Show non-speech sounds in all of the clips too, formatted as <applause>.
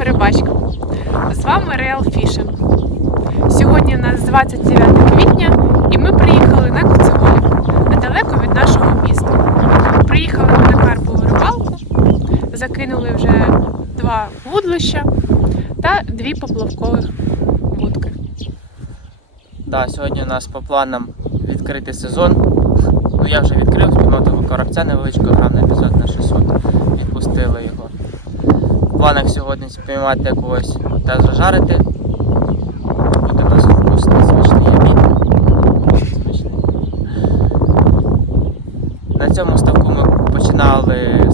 Рибачкам! З вами Real Fishing. Сьогодні у нас 29 квітня і ми приїхали на Коцеволі, недалеко від нашого міста. Приїхали ми на карпову рибалку, закинули вже два вудлища та дві поплавкових вудки. Да, сьогодні у нас по планам відкрити сезон. Ну я вже відкрив, спільнотого коробця невеличкого грам на 500 на 600. Відпустили його. В планах сьогодні спіймати якогось та зажарити. Буде у нас вкусний смачний обід. Смачний. На цьому ставку ми починали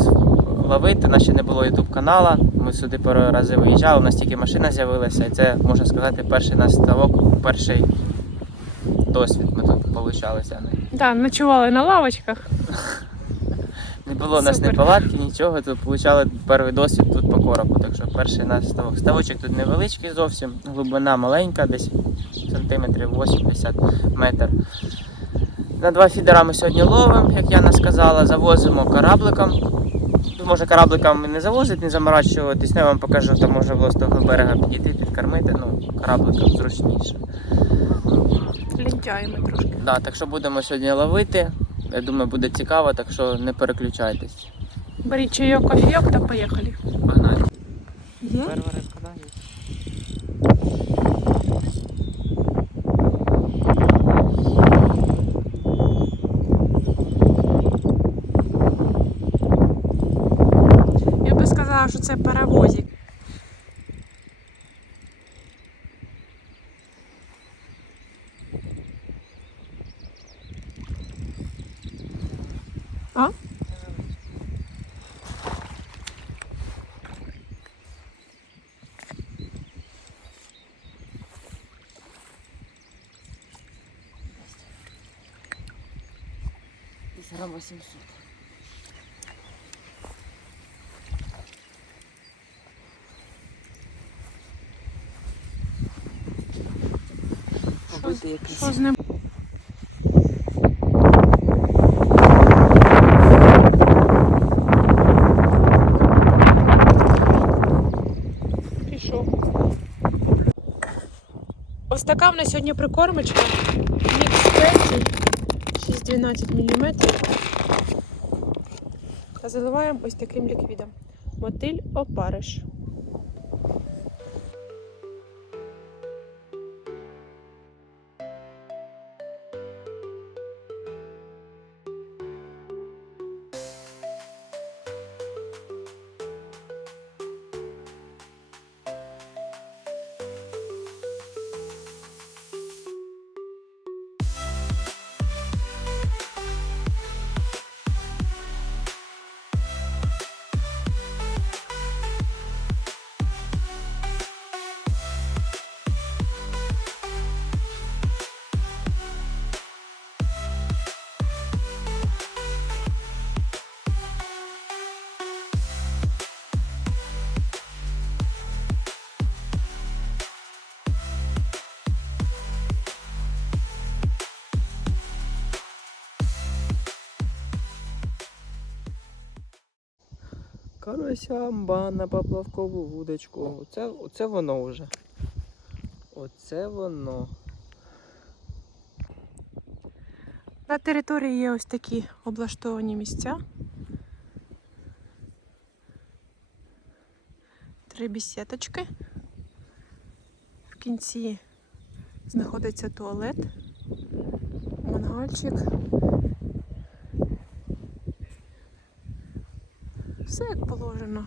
ловити. У нас ще не було YouTube канала. Ми сюди пару рази виїжджали, у нас тільки машина з'явилася, і це можна сказати перший наш ставок, перший досвід ми тут получалися. Так, ночували на лавочках. Не було у нас ні палатки, нічого, тут получали перший досвід тут коробу. Так що перший наш ставок. Ставочок тут невеличкий зовсім, глибина маленька, десь сантиметрів 80 метр. На два фідера ми сьогодні ловимо, як Яна сказала, завозимо корабликом. Може корабликом не завозити, не заморачуватись, ну, я вам покажу, там може було з того берега підійти, підкормити, ну, корабликом зручніше. Лінтяємо трошки. Да, так що будемо сьогодні ловити. Я думаю, буде цікаво, так що не переключайтесь. Беріть чайок, кофійок та поїхали. Погнали. Є? Я би сказала, що це паровозик. А? Десь грам 800. Побити якийсь. Що з ним? Пішов. Ось така в нас сьогодні прикормочка. Мікс спецій 6-12 мм. Та заливаємо ось таким ліквідом. Мотиль опариш. Карася амба на поплавкову вудочку. Оце, оце воно вже. Оце воно. На території є ось такі облаштовані місця. Три бісеточки. В кінці знаходиться туалет, мангальчик. Все як положено.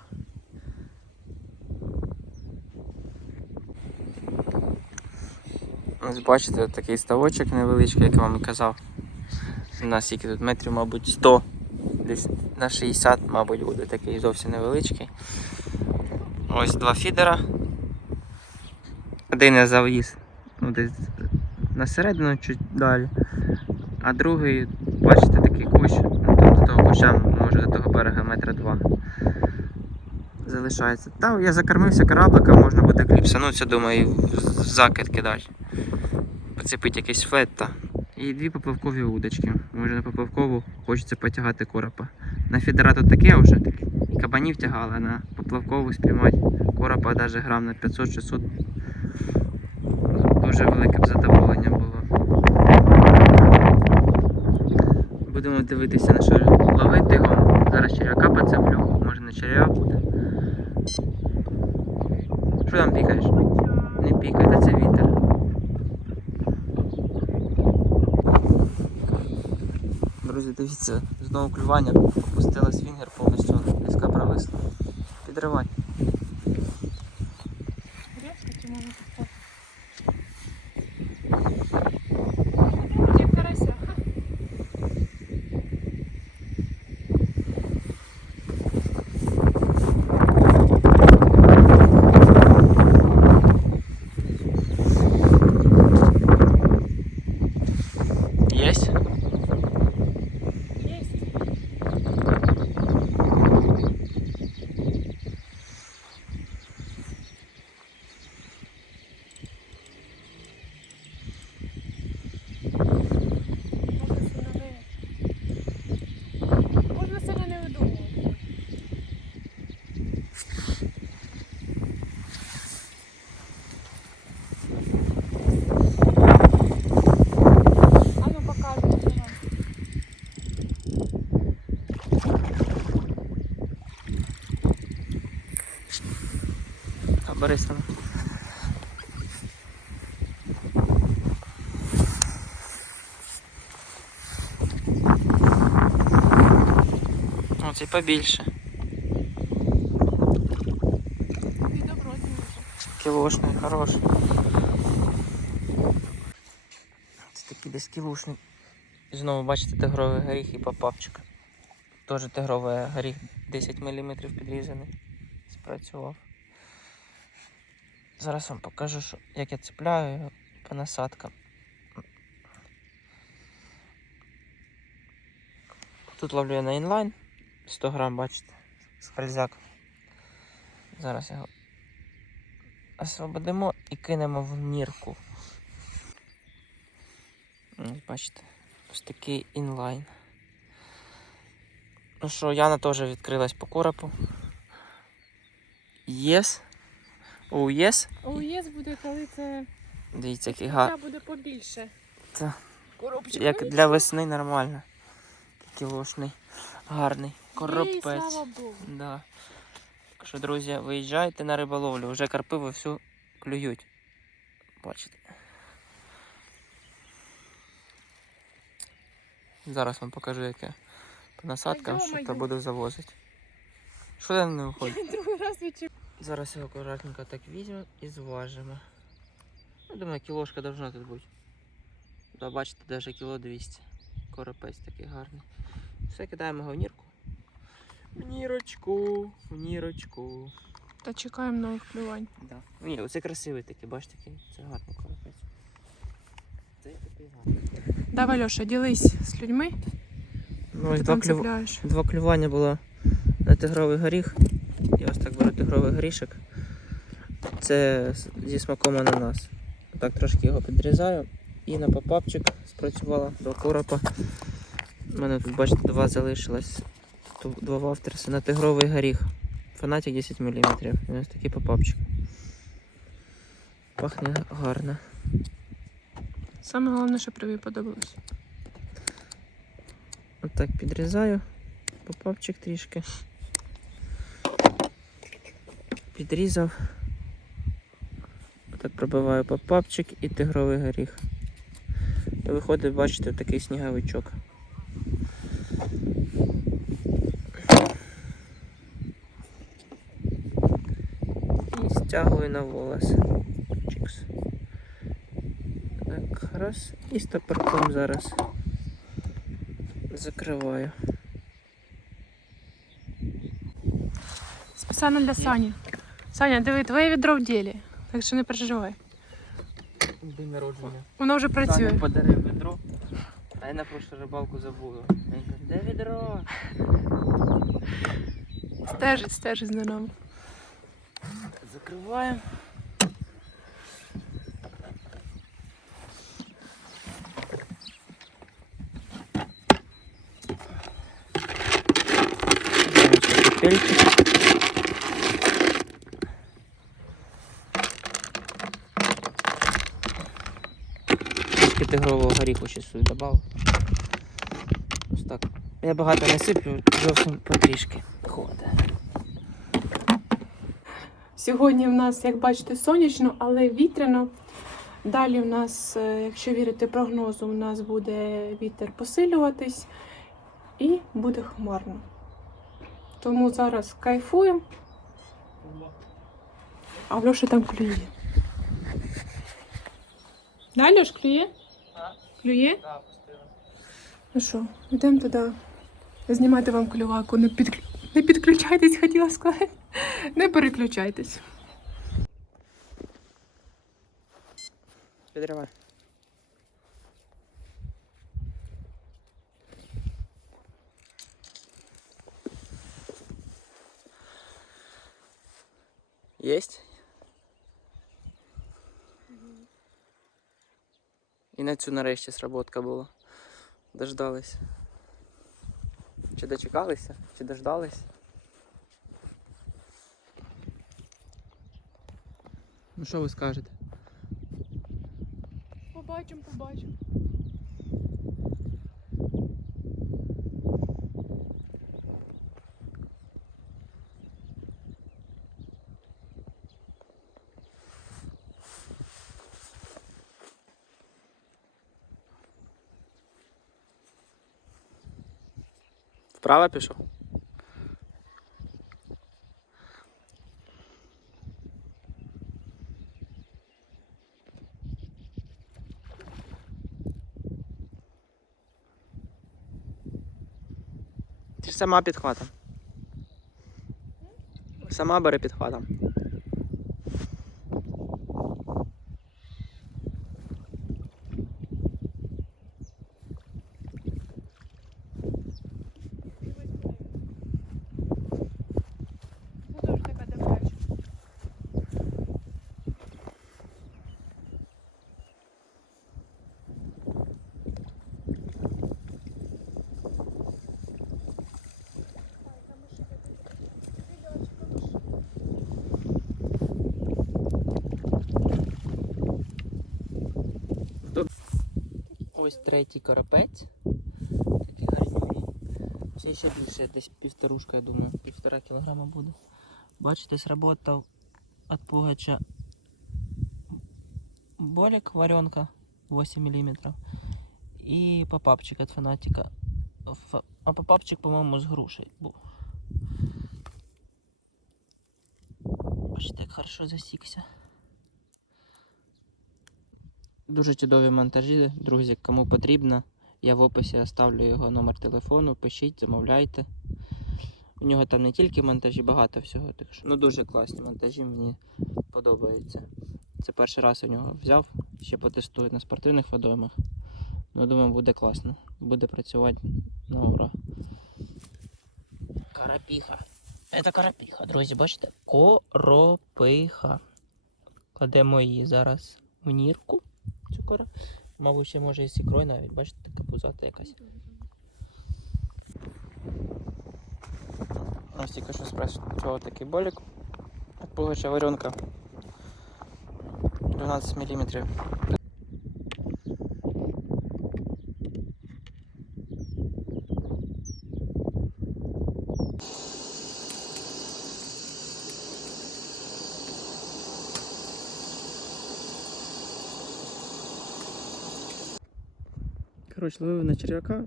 Ось бачите, такий ставочок невеличкий, як я вам і казав. У нас скільки тут метрів, мабуть, 100, десь на 60, мабуть, буде такий зовсім невеличкий. Ось два фідера. Один я завіз ну, десь на середину чуть далі. А другий, бачите, такий кущ, ну, до того куща, може до того берега метра два. Залишається. Та я закормився корабликом, можна буде кліпсанутися, думаю, і в закид кидати. Поцепити якийсь флет та І дві поплавкові удочки. Може на поплавкову хочеться потягати коропа. На фідера тут таке вже таке. І кабанів тягали, а на поплавкову спіймати коропа навіть грам на 500-600. Дуже велике б задоволення було. Будемо дивитися на що ловити його. Зараз черв'яка поцеплю, може на черв'як буде. Що там пікаєш? Не пікай, це вітер. Друзі, дивіться, знову клювання, опустила свінгер повністю, диска провисла. Підривай. Резко чи може Як карася. Єсть? Єсть. Можна сильно не видумувати. А ну покажи. що там. А бери сам. Побільше. Кілошний, хороший. Це такий десь кілошний. І знову бачите тигровий горіх і попапчик. Теж тигровий горіх 10 мм підрізаний. Спрацював. Зараз вам покажу, як я цепляю його по насадкам. Тут ловлю я на інлайн 100 грам, бачите, скользяк. Зараз його освободимо і кинемо в нірку. Бачите, ось такий інлайн. Ну що, Яна теж відкрилась по коропу. Єс. О, єс. ОУЄС буде, коли це Дивіться, який гар. хоча буде побільше. Та. Коробочка. Як для весни нормально. Такий лошний, гарний. Коропець. слава Богу. Да. Так що, друзі, виїжджайте на риболовлю. Вже карпи вовсю клюють. Бачите. Зараз вам покажу, яке по насадкам, що то буду завозити. Що там не виходить? <laughs> Другий раз відчув. Зараз його акуратненько так візьмемо і зважимо. Я думаю, кілошка должна тут бути. Да, бачите, навіть кіло 200. Коропець такий гарний. Все, кидаємо його в нірку. В нірочку, в нірочку. Та чекаємо нових клювань. Да. Ні, оце красивий такий, бачите, такий. Це гарний коропець. Це такий гарний. Давай, Льоша, ділись з людьми. Ну, ось два, цепляєш. два клювання було на тигровий горіх. Тигровий горішок. Це зі смаком ананас. Так трошки його підрізаю. І на попапчик спрацювала до коропа. У мене тут, бачите, два залишилось. Тут Два вафтерси на тигровий горіх. Фанатик 10 мм. І ось такий попапчик. Пахне гарно. Саме головне, щоб тобі подобалось. Отак підрізаю. Попапчик трішки. Підрізав. Отак пробиваю попапчик і тигровий горіх. І виходить, бачите, такий сніговичок. І стягую на волос. Чикс. Так, раз. І стопорком зараз закриваю. Спеціально для Сані. Саня, диви, твоє відро в ділі. Так що не переживай. День народження. Воно вже працює. Саня подарив відро, а я на прошу рибалку забула. Він кажу, де відро? Стежить, стежить за нами. Закриваємо. Горіху ще сюди додав. Ось так. Я багато не сиплю, зовсім потрішки. Хватить. Сьогодні в нас, як бачите, сонячно, але вітряно. Далі в нас, е, якщо вірити прогнозу, у нас буде вітер посилюватись і буде хмарно. Тому зараз кайфуємо. А в Льоші там клює. Да, Льош, клює? Клює? Так, пустила. Ну що, йдемо туди знімати вам клюваку. Не, під... не підключайтесь, хотіла сказати. Не переключайтесь. Підривай. Єсть? І на цю нарешті сработка була. Дождались. Чи дочекалися? Чи дождались? Ну що ви скажете? Побачимо, побачимо. Вправо пішов? Ти ж сама підхватом. Сама бери під Ось третій карапець. Такий гарнюній. Це ще більше, десь півторушка, я думаю, півтора кілограма буде. Бачите, сработав від пугача болик, варенка 8 мм. І попапчик від фанатика. А попапчик, по-моєму, з грушей був. Бачите, як хорошо засікся. Дуже чудові монтажі, друзі, кому потрібно. Я в описі оставлю його номер телефону, пишіть, замовляйте. У нього там не тільки монтажі, багато всього. Так що, ну дуже класні монтажі, мені подобається. Це перший раз у нього взяв, ще потестую на спортивних водоймах. Ну, думаю, буде класно. Буде працювати на ура. Карапіха. Це карапіха, друзі, бачите? Коропиха. Кладемо її зараз в нірку. Цю. Мабуть, ще може і сікрой навіть, бачите, така пузата якась. Ось тільки що спрацював такий болік. Пугача варенка. 12 мм. Коротше, ловив на черв'яка.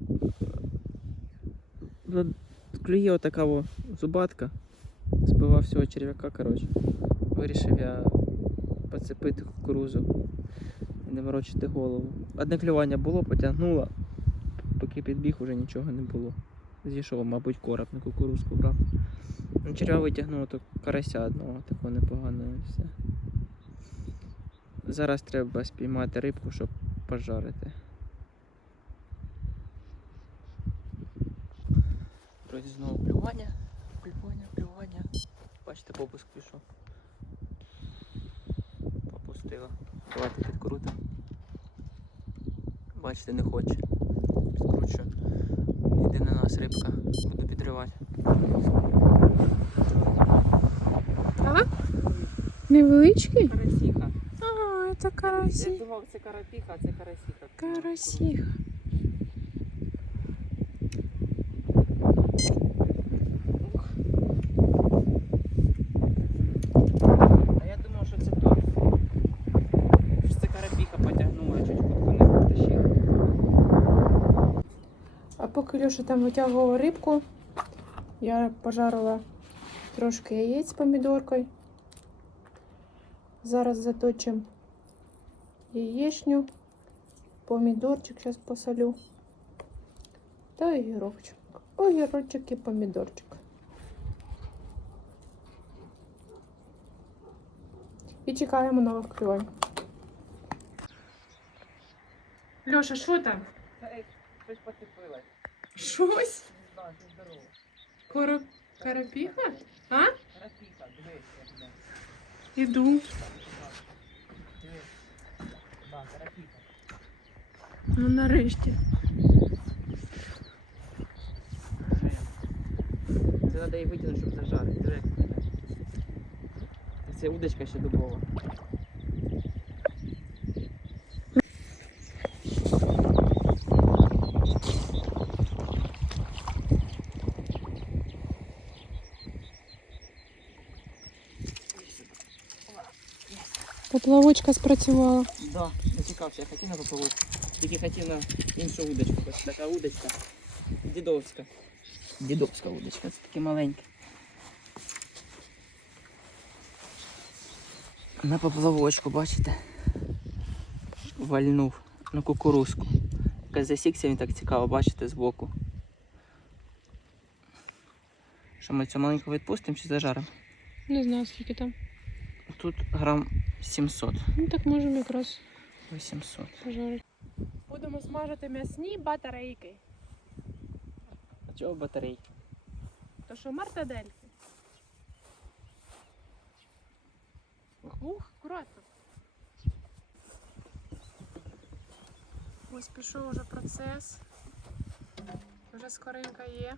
Клює отака во зубатка. Збивав всього черв'яка, коротше. Вирішив я поцепити кукурузу і не ворочити голову. Одне клювання було, потягнуло, поки підбіг уже нічого не було. Зійшов, мабуть, короб на кукурузку брав. Ну, Черв'я витягнув то карася одного, такого непоганого все. Зараз треба спіймати рибку, щоб пожарити. Сьогодні знову плювання, плювання, плювання. Бачите, попуск пішов. Попустила. Давайте підкрутимо. Бачите, не хоче. Підкручу. Іде на нас рибка, буду підривати. Ага. Невеличкий? Карасіха. А, це карасіха. Я думав, це карапіха, а це карасіха. Карасіха. Льоша там витягував рибку, я пожарила трошки яєць з помідоркою. Зараз заточимо яєчню, помідорчик зараз посолю. Та огірочок. Огірочок і помідорчик. І чекаємо нових клювань. Льоша, що там? Щось поцепилось. Щось? Не це здорово. Коро... Карапіха? А? Іду. Ну нарешті. Це треба її витягнути, щоб зажарити. Це удочка ще дубова. Поплавочка спрацювала. Да, зацікався, я хотів на поповодь. Тільки хотів на іншу удочку. Ось така удочка. Дідовська. Дідовська удочка, це таке маленьке. На поплавочку, бачите? Вальнув на кукурузку. Якось засікся він так цікаво, бачите, збоку. Що ми цю маленьку відпустимо чи зажаримо? Не знаю, скільки там. Тут грам 700. Ну так можемо якраз 800. пожарити. Будемо смажити м'ясні батарейки. А чого батарей? То що мартадельки. Ух, акуратно. Ось пішов уже процес. Вже скоринка є.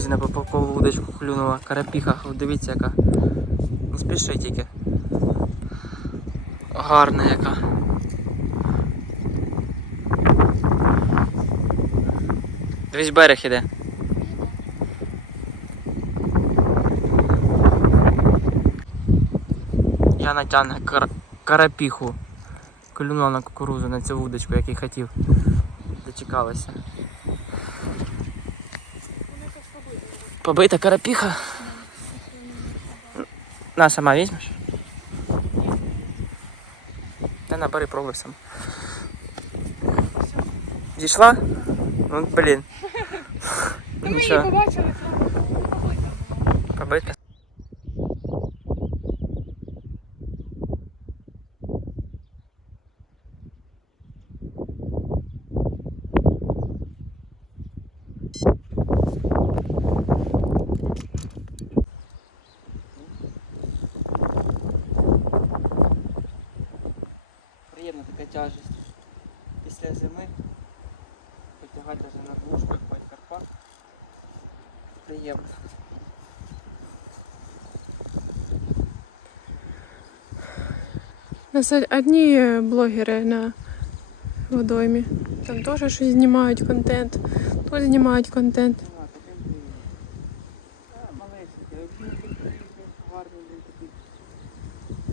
Друзі, на поповкову удочку клюнула карапіха. Дивіться, яка. Не спіши тільки. Гарна яка. Дивись берег іде. Я натягну кар... карапіху. Клюнула на кукурузу на цю вудочку, як і хотів. Дочекалася. Побита карапіха. На, сама візьмеш? Та набери пробуй сам. Зійшла? Ну, блін. Та ми її Нічого. побачили. Побита. Одні блогери на водоймі. Там теж щось знімають контент. Тут знімають контент.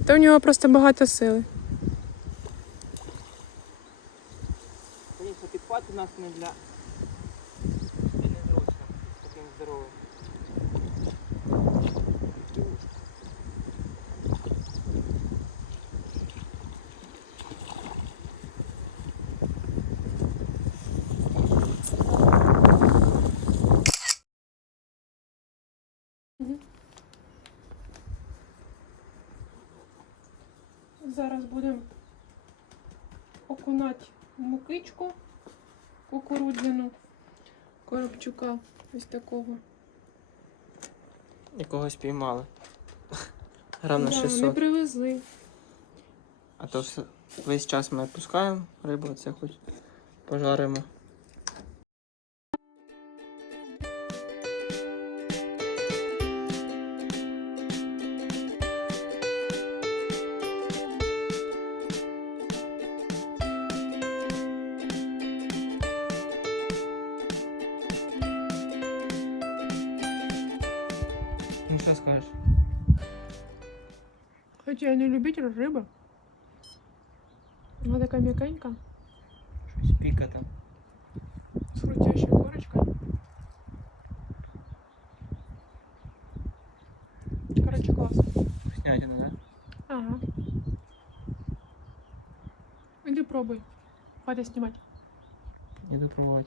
Та в нього просто багато сили. Конечно, підпад у нас не для... Це незручно, з таким здоровим. Зараз будемо окунати мукичку кукурудзяну коробчука ось такого. Якогось піймали. Грам <laughs> на Да, 600. привезли. А то все, весь час ми пускаємо рибу, це хоч пожаримо. Хоча я не любитель риби. Вона така м'якенька, Щось піка там. з хрустящою корочкою. Коротше, клас. Вкуснятина, да? Ага. Іди пробуй. Хватить знімати. Іду пробувати.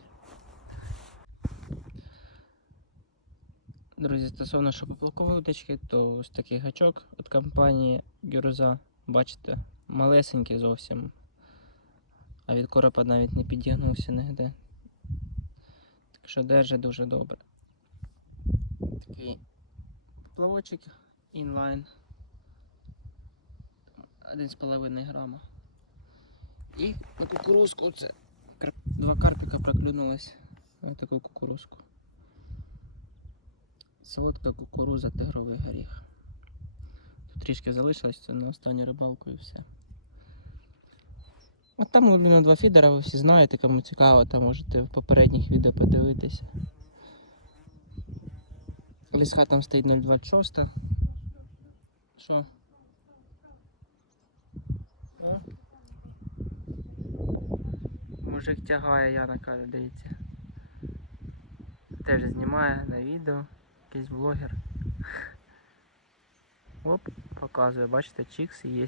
Друзі, стосовно шопоплавкової удочки, то ось такий гачок від компанії Гюрза. Бачите, малесенький зовсім. А від коропа навіть не підігнувся нігде. Так що держить дуже добре. Такий поплавочок інлайн. 1,5 грама. І на кукурузку це Два карпика проклюнулись на таку кукурузку. Солодка кукуруза, тигровий горіх. Тут трішки залишилось, це на останню рибалку і все. От там ловлю на два фідера, ви всі знаєте, кому цікаво, там можете в попередніх відео подивитися. Лісха там стоїть 0,26. Що? Мужик тягає, Яна каже, дивіться. Теж знімає на відео, якийсь блогер. Оп, показує, бачите, чікс є.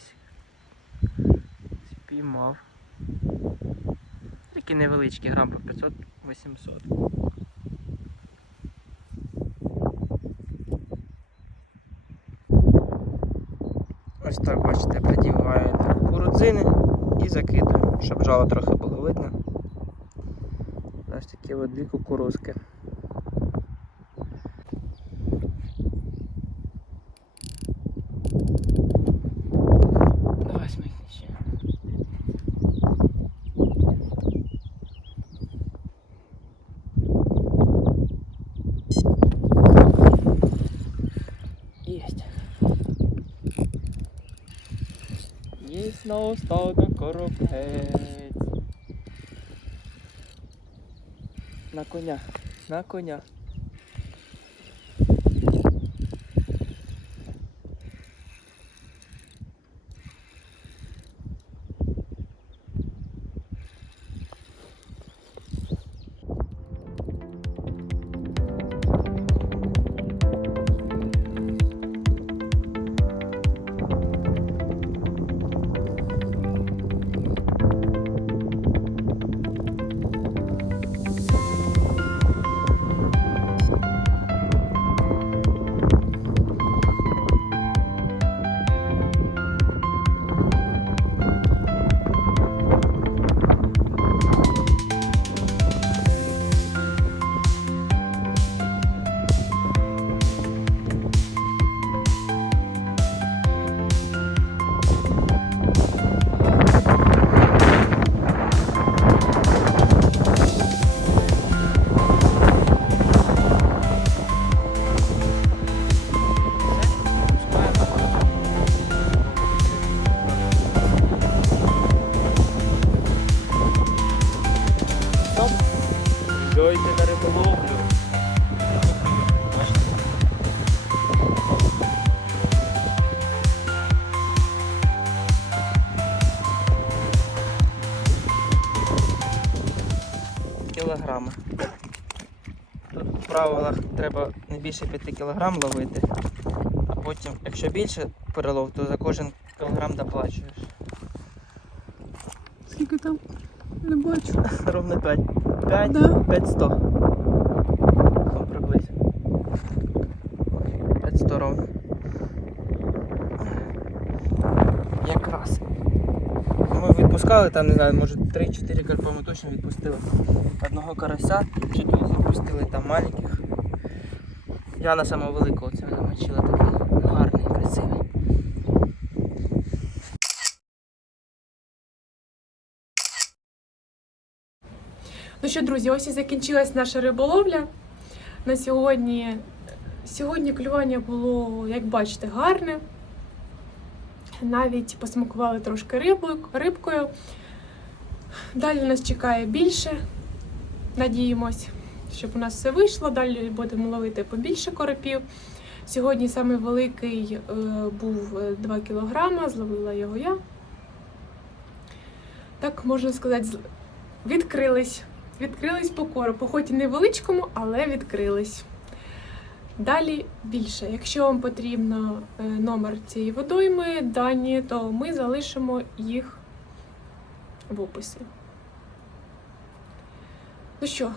Спіймав. Такі невеличкі, грам по 500-800. Ось так, бачите, придіваю до кукурудзини і закидую, щоб жало трохи було видно. Ось такі от дві кукурузки. Давай смикни ще. Єсть. Єсть на остаток коропець. На коня, на коня. кг. Тут в правилах треба не більше 5 кілограм ловити, а потім, якщо більше перелов, то за кожен кілограм доплачуєш. Скільки там? Не бачу. <laughs> Ровно 5. 5, да. 5 100. Відпускали, там не знаю, може 3-4 карпа ми точно відпустили. Одного карася, чи тут відпустили там маленьких. Яна сама великого це замочила такий гарний, красивий. Ну що, друзі, ось і закінчилась наша риболовля. На сьогодні. Сьогодні клювання було, як бачите, гарне. Навіть посмакували трошки рибкою. Далі нас чекає більше. Надіємось, щоб у нас все вийшло. Далі будемо ловити побільше коропів. Сьогодні самий великий е, був е, 2 кілограма, зловила його я. Так можна сказати, відкрились. Відкрились по коропу, хоч і невеличкому, але відкрились. Далі більше. Якщо вам потрібно е, номер цієї водойми, дані, то ми залишимо їх в описі. Ну що,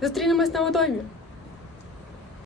зустрінемось на водоймі.